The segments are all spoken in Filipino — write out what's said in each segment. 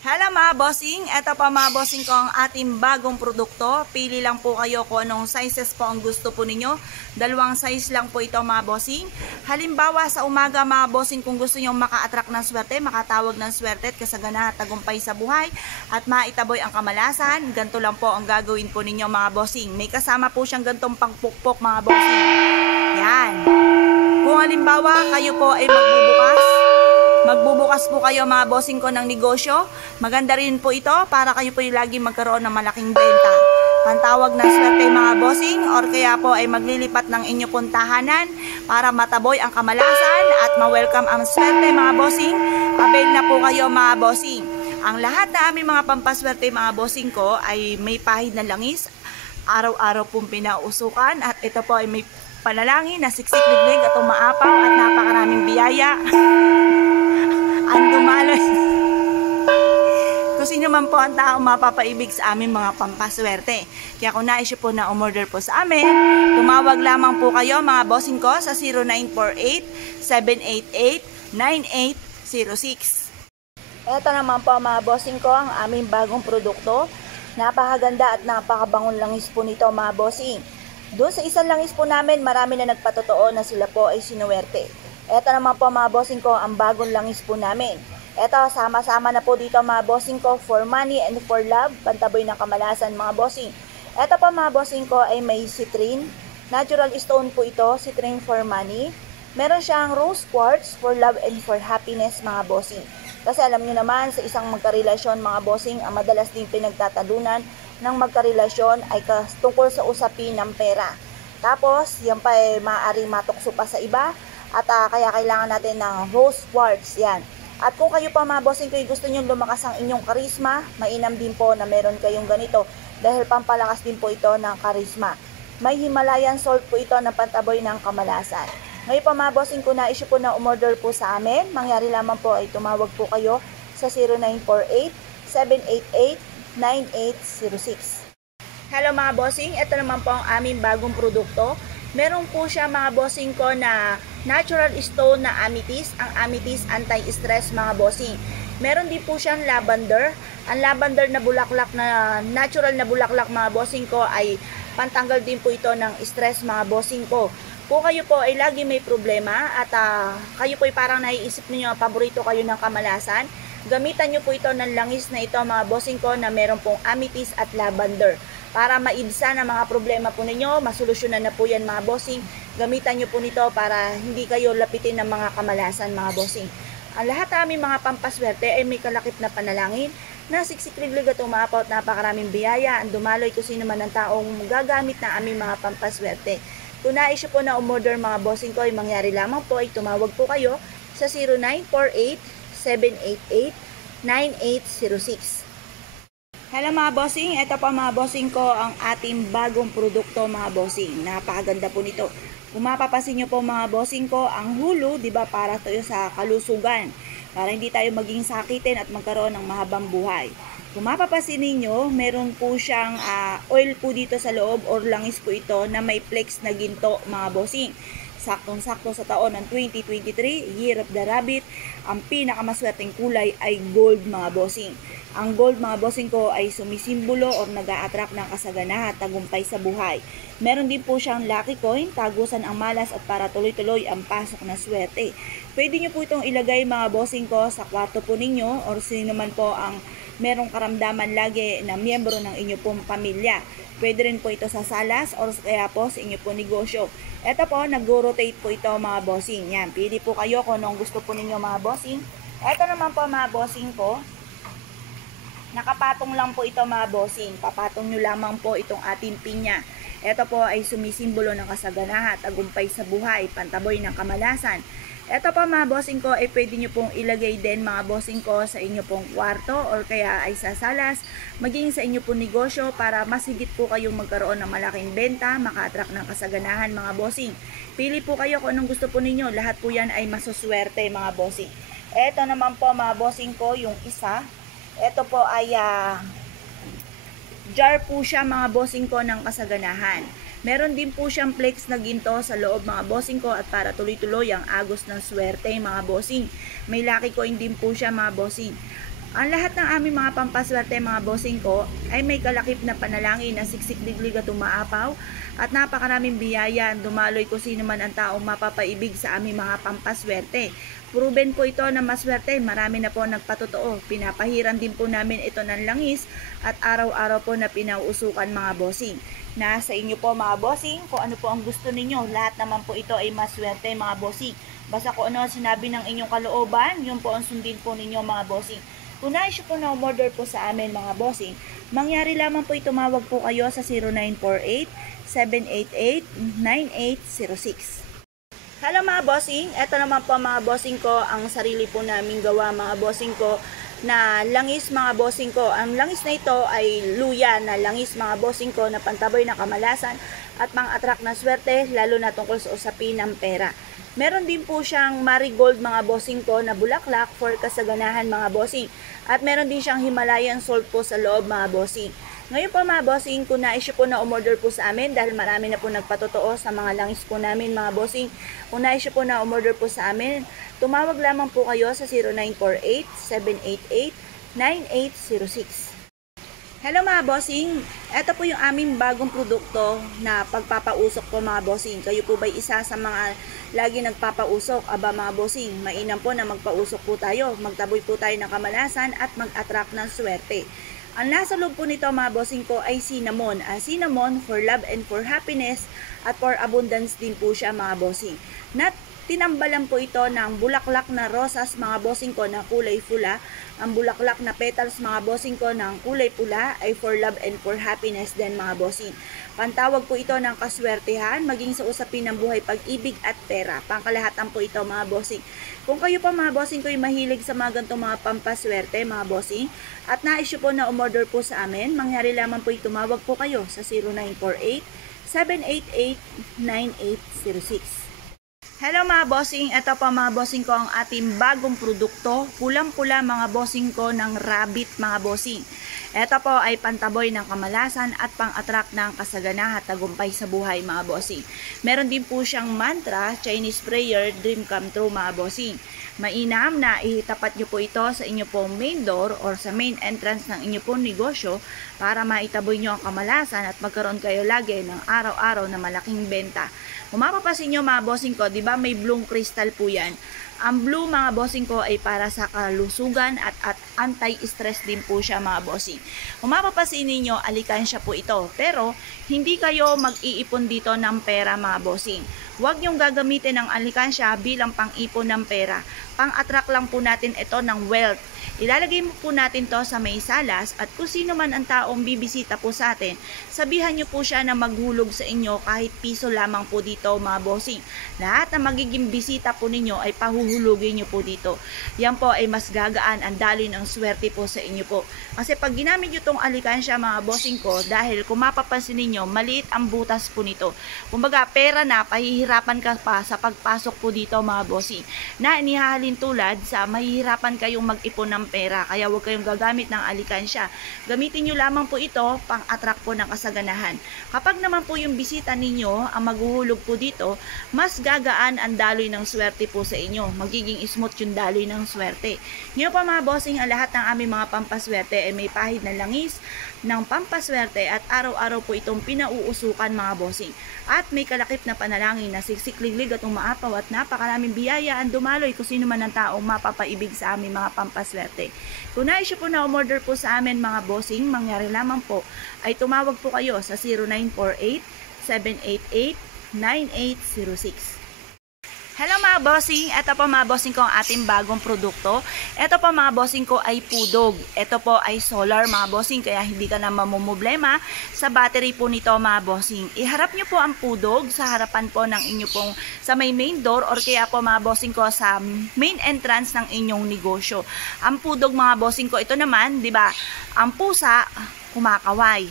Hello mga bossing, eto pa mga bossing ko ang ating bagong produkto. Pili lang po kayo kung anong sizes po ang gusto po ninyo. Dalawang size lang po ito mga bossing. Halimbawa sa umaga mga bossing, kung gusto nyo maka-attract ng swerte, makatawag ng swerte at kasagana at tagumpay sa buhay at maitaboy ang kamalasan, ganito lang po ang gagawin po ninyo mga bossing. May kasama po siyang gantong pangpukpok mga bossing. Yan. Kung halimbawa kayo po ay magbubukas po kayo mga bossing ko ng negosyo, maganda rin po ito para kayo po yung lagi magkaroon ng malaking benta. Pantawag ng swerte mga bossing or kaya po ay maglilipat ng inyo pong tahanan para mataboy ang kamalasan at ma-welcome ang swerte mga bossing. Avail na po kayo mga bossing. Ang lahat na aming mga pampaswerte mga bossing ko ay may pahid na langis. Araw-araw pong pinausukan at ito po ay may panalangin na siksik-liglig at umaapaw at napakaraming biyaya. Ang dumaloy. Kung sino man po ang tao mapapaibig sa aming mga pampaswerte. Kaya kung nais po na umorder po sa amin, tumawag lamang po kayo mga bossing ko sa 0948-788-9806. Ito naman po mga bossing ko ang aming bagong produkto. Napakaganda at napakabangong langis po nito mga bossing. Doon sa isang langis po namin, marami na nagpatotoo na sila po ay sinuwerte. Ito naman po mga bossing ko ang bagong langis po namin. Ito, sama-sama na po dito mga bossing ko for money and for love, pantaboy ng kamalasan mga bossing. Ito po mga bossing ko ay may citrine. Natural stone po ito, citrine for money. Meron siyang rose quartz for love and for happiness mga bossing. Kasi alam nyo naman sa isang magkarelasyon mga bossing, ang madalas din pinagtatalunan ng magkarelasyon ay tungkol sa usapin ng pera. Tapos, yan pa ay maaaring matukso pa sa iba. At kaya kailangan natin ng rose quartz yan. At kung kayo pa mga bossing ko gusto nyo lumakas ang inyong karisma, mainam din po na meron kayong ganito dahil pampalakas din po ito ng karisma. May Himalayan salt po ito na pantaboy ng kamalasan. Ngayon pa mga bossing ko, na-issue po na umorder po sa amin. Mangyari lamang po ay tumawag po kayo sa 0948-788-9806. Hello mga bossing, ito naman po ang aming bagong produkto. Meron po siya mga bossing ko na natural stone na amethyst. Ang amethyst anti-stress mga bossing. Meron din po siyang lavender. Ang lavender na bulaklak na natural na bulaklak mga bossing ko ay pantanggal din po ito ng stress mga bossing ko. Kung kayo po ay lagi may problema at kayo po ay parang naiisip niyo paborito kayo ng kamalasan, gamitan nyo po ito ng langis na ito mga bossing ko na meron pong amethyst at lavender. Para maibsan ang mga problema po ninyo, masolusyonan na po yan mga bossing. Gamitan nyo po nito para hindi kayo lapitin ng mga kamalasan mga bossing. Ang lahat ng aming mga pampaswerte ay may kalakip na panalangin na siksik-liglig at umaapaw at napakaraming biyaya. Ang dumaloy kung sino man ang taong gagamit na aming mga pampaswerte. Kung nais po na umorder mga bossing ko ay mangyari lamang po ay tumawag po kayo sa 0948-788-9806. Hello mga bossing, ito pa mga bossing ko ang ating bagong produkto mga bossing. Napakaganda po nito. Kung mapapasin nyo po mga bossing ko, ang hulo, di ba, para tayo sa kalusugan. Para hindi tayo maging sakitin at magkaroon ng mahabang buhay. Kung mapapasin ninyo, meron po siyang oil po dito sa loob or langis po ito na may flex na ginto mga bossing. Saktong-sakto sa taon ng 2023, Year of the Rabbit, ang pinakamaswerteng kulay ay gold mga bossing. Ang gold mga bossing ko ay sumisimbolo o nag-a-attract ng kasaganahan at tagumpay sa buhay. Meron din po siyang lucky coin, tagusan ang malas at para tuloy-tuloy ang pasok na swerte. Pwede nyo po itong ilagay mga bossing ko sa kwarto po ninyo or sino man po ang merong karamdaman lagi na miyembro ng inyo pong pamilya. Pwede rin po ito sa salas or kaya po sa inyo po negosyo. Ito po, nag-rotate po ito mga bossing. Yan, pili po kayo kung anong gusto po ninyo mga bossing. Ito naman po mga bossing ko, nakapatong lang po ito mga bossing. Papatong nyo lamang po itong ating pinya. Ito po ay sumisimbolo ng kasaganahan, tagumpay sa buhay, pantaboy ng kamalasan. Ito po mga bossing ko ay pwede nyo pong ilagay din mga bossing ko sa inyo pong kwarto or kaya ay sa salas, maging sa inyo pong negosyo para mas higit po kayong magkaroon ng malaking benta, maka-attract ng kasaganahan mga bossing. Pili po kayo kung anong gusto po ninyo, lahat po yan ay masuswerte mga bossing. Ito naman po mga bossing ko yung isa. Ito po ay jar po siya mga bossing ko ng kasaganahan. Meron din po siyang flex na ginto sa loob mga bossing ko at para tuloy-tuloy ang agos ng swerte mga bossing. May lucky coin din po siya mga bossing. Ang lahat ng aming mga pampaswerte mga bossing ko ay may kalakip na panalangin na siksik diglig at umaapaw at napakaraming biyaya dumaloy kung sino man ang taong mapapaibig sa aming mga pampaswerte. Proven po ito na maswerte, marami na po nagpatotoo. Pinapahiran din po namin ito ng langis at araw-araw po na pinauusukan mga bossing. Nasa inyo po mga bossing kung ano po ang gusto ninyo. Lahat naman po ito ay maswerte mga bossing. Basta kung ano ang sinabi ng inyong kalooban, yun po ang sundin po ninyo mga bossing. Kung nais po na umorder po sa amin mga bossing, mangyari lamang po tumawag po kayo sa 0948-788-9806. Hello mga bossing, eto naman po mga bossing ko, ang sarili po namin gawa mga bossing ko na langis mga bossing ko. Ang langis na ito ay luya na langis mga bossing ko na pantaboy na kamalasan at pang-attract na swerte lalo na tungkol sa usapin ng pera. Meron din po siyang marigold mga bossing ko na bulaklak for kasaganahan mga bossing. At meron din siyang Himalayan salt po sa loob mga bossing. Ngayon po mga bossing, kung nais po na umorder po sa amin dahil marami na po nagpatotoo sa mga langis po namin mga bossing. Kung nais po na umorder po sa amin, tumawag lamang po kayo sa 0948-788-9806. Hello mga bossing, ito po yung aming bagong produkto na pagpapausok po mga bossing. Kayo po ba isa sa mga lagi nagpapausok? Aba mga bossing, mainam po na magpausok po tayo. Magtaboy po tayo ng kamalasan at mag-attract ng swerte. Ang nasa loob po nito mga bossing ko ay cinnamon. Cinnamon for love and for happiness at for abundance din po siya mga bossing. Tinambalan po ito ng bulaklak na rosas mga bossing ko na kulay pula. Ang bulaklak na petals mga bossing ko ng kulay pula ay for love and for happiness din mga bossing. Pantawag po ito ng kaswertehan maging sa usapin ng buhay, pag-ibig at pera. Pangkalahatan po ito mga bossing. Kung kayo pa mga bossing ko ay mahilig sa mga ganitong mga pampaswerte mga bossing at nais po na umorder po sa amin, mangyari lamang po tumawag po kayo sa 0948-788-9806. Hello mga bossing, ito pa mga bossing ko ang ating bagong produkto, pulang-pula mga bossing ko ng rabbit mga bossing. Ito po ay pantaboy ng kamalasan at pang-attract ng kasaganahan at tagumpay sa buhay mga bossing. Meron din po siyang mantra, Chinese prayer, dream come true mga bossing. Mainam na itapat nyo po ito sa inyo pong main door or sa main entrance ng inyo pong negosyo para maitaboy nyo ang kamalasan at magkaroon kayo lagi ng araw-araw na malaking benta. Kung mapapasin nyo mga bossing ko, di ba may blue crystal po yan? Ang blue mga bossing ko ay para sa kalusugan at anti-stress din po siya mga bossing. Kung mapapasin ninyo, alikansya po ito. Pero hindi kayo mag-iipon dito ng pera mga bossing. Huwag nyong gagamitin ang alikansya bilang pang-ipon ng pera. Pang-attract lang po natin ito ng wealth. Ilalagay mo po natin to sa may salas at kung sino man ang taong bibisita po sa atin, sabihan nyo po siya na maghulog sa inyo kahit piso lamang po dito mga bossing. Lahat na magiging bisita po ninyo ay pahuhulugin nyo po dito. Yan po ay mas gagaan ang daloy ng swerte po sa inyo po. Kasi pag ginamit nyo tong alikansya mga bossing ko, dahil kung mapapansin ninyo, maliit ang butas po nito. Kumbaga pera na, pahihirapan ka pa sa pagpasok po dito mga bossing. Na inihahalin tulad sa mahihirapan kayong mag-ipon ng pera. Kaya huwag kayong gagamit ng alikansya. Gamitin nyo lamang po ito pang-attract po ng kasaganahan. Kapag naman po yung bisita ninyo ang maghuhulog po dito, mas gagaan ang daloy ng swerte po sa inyo. Magiging smooth yung daloy ng swerte. Ngayon pa mga bossing, ang lahat ng aming mga pampaswerte ay may pahid na langis ng pampaswerte at araw-araw po itong pinauusukan mga bossing. At may kalakip na panalangin na siksik-liglig at umaapaw at napakaraming biyaya ang dumaloy kung sino man ang taong mapapaibig sa aming mga pampaswerte. Kung nais po na umorder po sa amin mga bossing, mangyari lamang po ay tumawag po kayo sa 0948-788-9806. Hello mga bossing, ito po mga bossing ko ang ating bagong produkto. Ito po mga bossing ko ay pudog. Ito po ay solar mga bossing, kaya hindi ka na mamumblema sa battery po nito mga bossing. Iharap nyo po ang pudog sa harapan po ng inyo pong sa may main door or kaya po mga bossing ko sa main entrance ng inyong negosyo. Ang pudog mga bossing ko, ito naman, di ba, ang pusa kumakaway.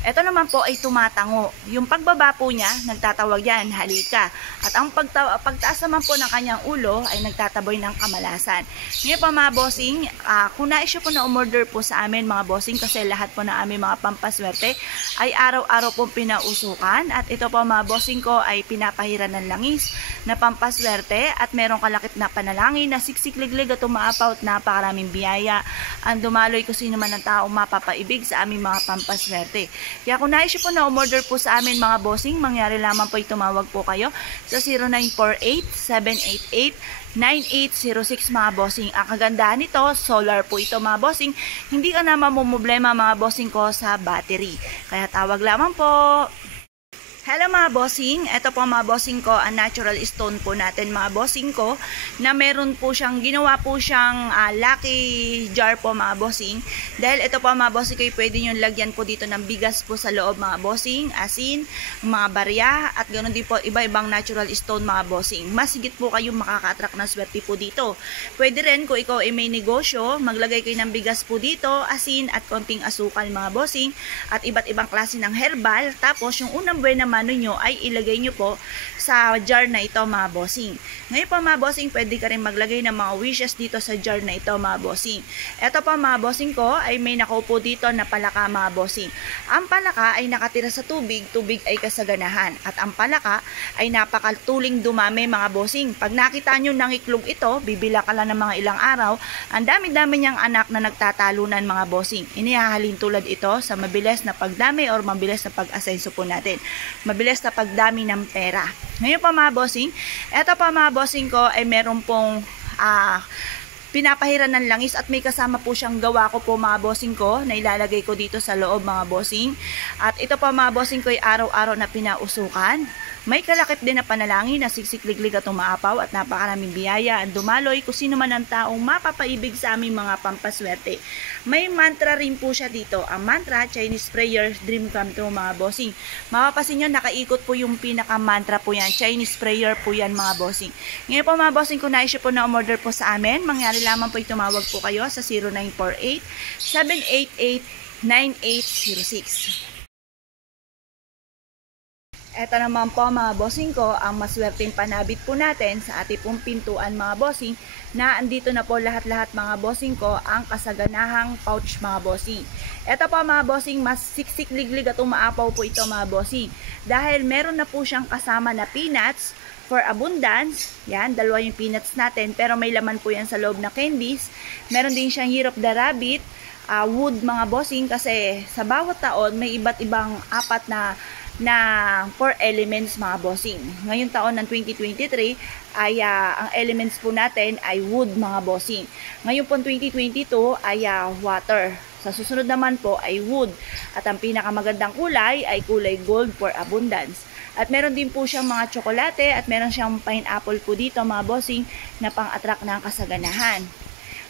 Ito naman po ay tumatango. Yung pagbaba po niya, nagtatawag yan, halika. At ang pagtaas naman po ng kanyang ulo ay nagtataboy ng kamalasan. Ngayon po mga bossing, kung nais po na umorder po sa amin mga bossing, kasi lahat po na aming mga pampaswerte ay araw-araw po pinausukan. At ito po mga bossing ko ay pinapahiran ng langis na pampaswerte at merong kalakip na panalangin na siksik-liglig at umaapaw at napakaraming biyaya. Ang dumaloy kung sino man ang taong mapapaibig sa aming mga pampaswerte. Kaya kung nais po na umorder po sa amin mga bossing, mangyari lamang po tumawag po kayo sa 0948-788-9806 mga bossing. Ang kagandahan nito, solar po ito mga bossing. Hindi ka na mamumblema mga bossing ko sa battery. Kaya tawag lamang po. Hello mga bossing, ito po mga bossing ko, ang natural stone po natin mga bossing ko, na meron po siyang, ginawa po siyang lucky jar po mga bossing. Dahil ito po mga bossing ko, pwede nyo lagyan po dito ng bigas po sa loob mga bossing, asin, mga barya, at ganoon din po iba-ibang natural stone mga bossing. Mas higit po kayong makaka-attract ng swerte po dito. Pwede rin kung ikaw ay may negosyo, maglagay kayo ng bigas po dito, asin at konting asukal mga bossing, at iba't ibang klase ng herbal. Tapos yung unang buwan naman nyo ay ilagay nyo po sa jar na ito mga bossing. Ngayon po mga bossing, pwede ka rin maglagay ng mga wishes dito sa jar na ito mga bossing. Ito po mga bossing ko ay may nakaupo dito na palaka mga bossing. Ang palaka ay nakatira sa tubig, tubig ay kasaganahan. At ang palaka ay napakatuling dumami mga bossing. Pag nakita nyo nangiklog ito, bibila ka lang ng mga ilang araw, ang dami-dami niyang anak na nagtatalunan mga bossing. Inihahalin tulad ito sa mabilis na pagdami or mabilis na pag-asenso po natin. Mabilis na pagdami ng pera. Ngayon pa mga bossing, eto pa mga bossing ko ay meron pong pinapahiran ng langis at may kasama po siyang gawa ko po mga bossing ko na ilalagay ko dito sa loob mga bossing. At ito pa mga bossing ko ay araw-araw na pinausukan. May kalakip din na panalangin na siksik-liglig at umaapaw at napakaraming biyaya ang dumaloy kung sino man ang taong mapapaibig sa aming mga pampaswerte. May mantra rin po siya dito. Ang mantra, Chinese prayer, dream come true mga bossing. Mapapasin nyo, nakaikot po yung pinaka-mantra po yan. Chinese prayer po yan mga bossing. Ngayon po mga bossing, kung nais po na umorder po sa amin, mangyari lamang po tumawag po kayo sa 0948-788-9806. Ito naman po mga bossing ko, ang maswerteng panabit po natin sa ating pong pintuan mga bossing, na andito na po lahat-lahat mga bossing ko ang kasaganahang pouch mga bossing. Ito po mga bossing, mas siksik-liglig at umaapaw po ito mga bossing. Dahil meron na po siyang kasama na peanuts for abundance. Yan, dalawa yung peanuts natin, pero may laman po yan sa loob na candies. Meron din siyang Year of the Rabbit, wood mga bossing, kasi sa bawat taon may iba't ibang apat na 4 elements mga bossing. Ngayong taon ng 2023 ay ang elements po natin ay wood mga bossing. Ngayon po 2022 ay water. Sa susunod naman po ay wood. At ang pinakamagandang kulay ay kulay gold for abundance. At meron din po siyang mga tsokolate at meron siyang pineapple po dito mga bossing na pang-attract ng kasaganahan.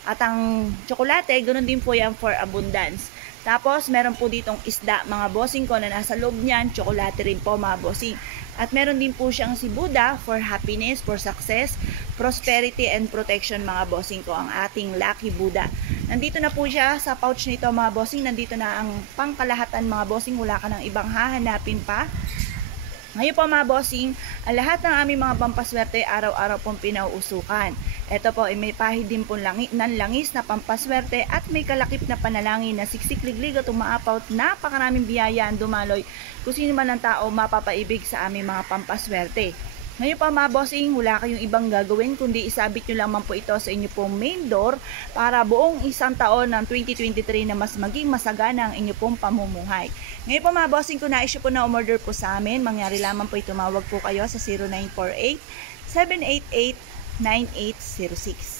At ang tsokolate, ganoon din po yan for abundance. Tapos, meron po ditong isda, mga bossing ko, na nasa loob niyan, tsokolate rin po, mga bossing. At meron din po siyang si Buddha for happiness, for success, prosperity, and protection, mga bossing ko, ang ating Lucky Buddha. Nandito na po siya sa pouch nito, mga bossing. Nandito na ang pangkalahatan, mga bossing. Wala ka ng ibang hahanapin pa. Ngayon po mga bossing, ang lahat ng aming mga pampaswerte araw-araw pong pinauusukan. Ito po ay may pahid din pong langis na pampaswerte at may kalakip na panalangin na siksik-liglig at umaapaw at napakaraming biyaya ang dumaloy kung sino man ang tao mapapaibig sa aming mga pampaswerte. Ngayon pa mga bossing, wala kayong ibang gagawin kundi isabit nyo lamang po ito sa inyo pong main door para buong isang taon ng 2023 na mas maging masagana ang inyo pong pamumuhay. Ngayon po mga bossing, kung nais po na umorder po sa amin, mangyari lamang po tumawag po kayo sa 0948-788-9806.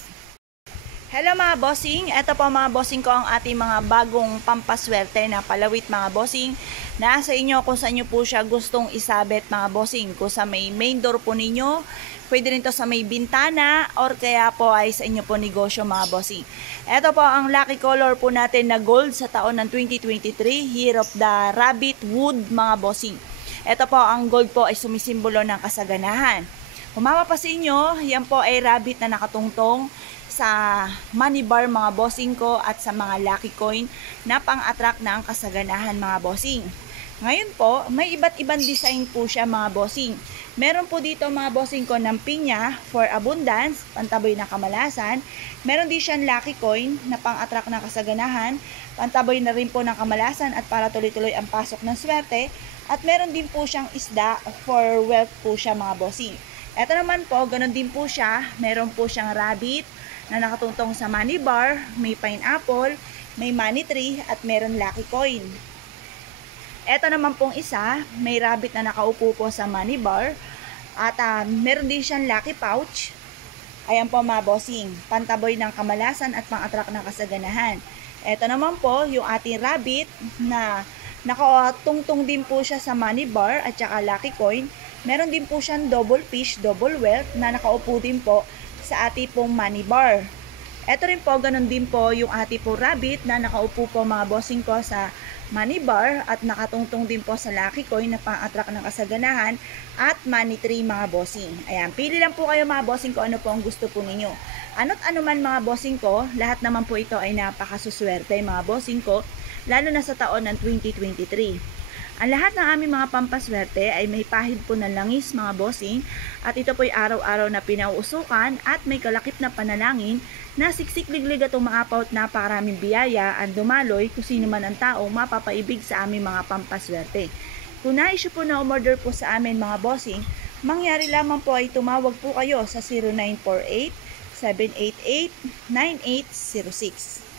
Hello mga bossing, ito po mga bossing ko ang ating mga bagong pampaswerte na palawit mga bossing. Nasa inyo kung saan nyo po siya gustong isabit mga bossing. Kung sa may main door po ninyo, pwede rin to sa may bintana or kaya po ay sa inyo po negosyo mga bossing. Ito po ang lucky color po natin na gold sa taon ng 2023, Year of the Rabbit Wood mga bossing. Ito po ang gold po ay sumisimbolo ng kasaganahan. Kung mapapasin nyo, yan po ay rabbit na nakatungtong sa money bar mga bossing ko at sa mga lucky coin na pang-attract ng kasaganahan mga bossing. Ngayon po, may iba't ibang design po siya mga bossing. Meron po dito mga bossing ko ng pinya for abundance, pantaboy ng kamalasan. Meron din siyang lucky coin na pang-attract ng kasaganahan, pantaboy na rin po ng kamalasan at para tuloy-tuloy ang pasok ng swerte. At meron din po siyang isda for wealth po siya mga bossing. Ito naman po, ganun din po siya. Meron po siyang rabbit na nakatungtong sa money bar, may pineapple, may money tree at meron lucky coin. Ito naman pong isa, may rabbit na nakaupo po sa money bar at meron din siyang lucky pouch. Ayan po mga bossing, pantaboy ng kamalasan at pang-attract ng kasaganahan. Ito naman po yung ating rabbit na nakatungtong din po siya sa money bar at saka lucky coin. Meron din po siyang double fish, double wealth na nakaupo din po sa ating pong money bar. Ito rin po, ganun din po yung ating po rabbit na nakaupo po mga bossing ko sa money bar at nakatungtong din po sa lucky coin na pang-attract ng kasaganahan at money tree mga bossing. Ayan, pili lang po kayo mga bossing ko ano po ang gusto po ninyo. Ano't ano man mga bossing ko, lahat naman po ito ay napakasuswerte mga bossing ko, lalo na sa taon ng 2023. Ang lahat ng aming mga pampaswerte ay may pahid po ng langis mga bossing at ito po ay araw-araw na pinauusukan at may kalakip na panalangin na siksik-liglig at umaapaw at napakaraming biyaya ang dumaloy kung sino man ang taong mapapaibig sa aming mga pampaswerte. Kung nais po na umorder po sa amin mga bossing, mangyari lamang po ay tumawag po kayo sa 0948 788 9806.